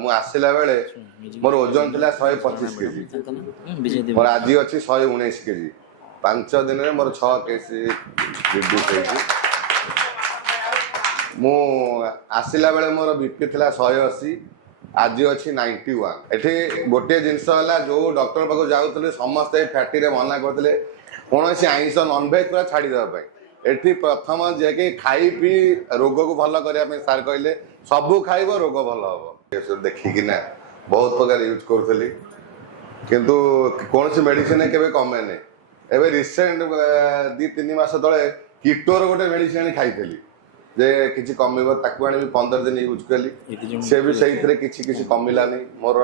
मु आसला बेले मोर ओजन थिला 125 केजी मोर आज अच्छी 119 केजी 5 दिन में मोर 6 केजी रिड्यूस हो मु आसला बेले मोर बीपी थिला 180 आज अच्छी 91 एठी गोटे जिनस है जो डॉक्टर पाक जाऊे समस्ते फैटी रे मना करते कौन आइंस नॉनभेज पूरा छाड़ी देवाई एठी प्रथम जे कि खाई पी रोग को भल करने सार कहले सबू खाइब रोग भल हम देखिकिना बहुत प्रकार यूज करी किंतु कौन सी मेडिसिन केवे कमेने एवं रिसेंट 2-3 मास तले कीटोर गोटे मेडिसिन खाई जे किसी कमिब ताकू आनी 15 दिन यूज कली से भी से किसी कमिलानी मोर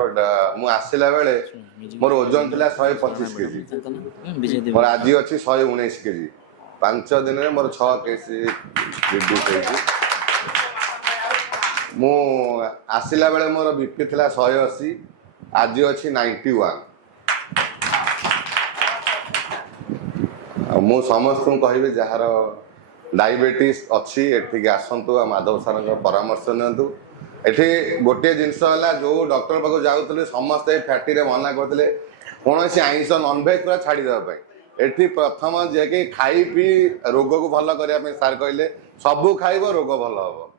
मु आसला बेले मोर ओजन थिला 125 केजी मोर आज अच्छी 119 केजी 5 दिन में मोर 6 केजी रिड्यूस हो मु आसला बेले मोर बीपी थिला 180 आज अच्छी 91 मु समस्त कहबे जार डायबिटीज अच्छी एठिक आसतु माधव सार परामर्श नियंतु एठी गोटे जिनस है जो डॉक्टर पाक जाऊे समस्ते फैटी रे मना करते कौन आइंस नॉनभेज पूरा छाड़ी देवाई एठी प्रथम जे कि खाई पी रोग को भल करने सार कहले सबू खाइब रोग भल हम।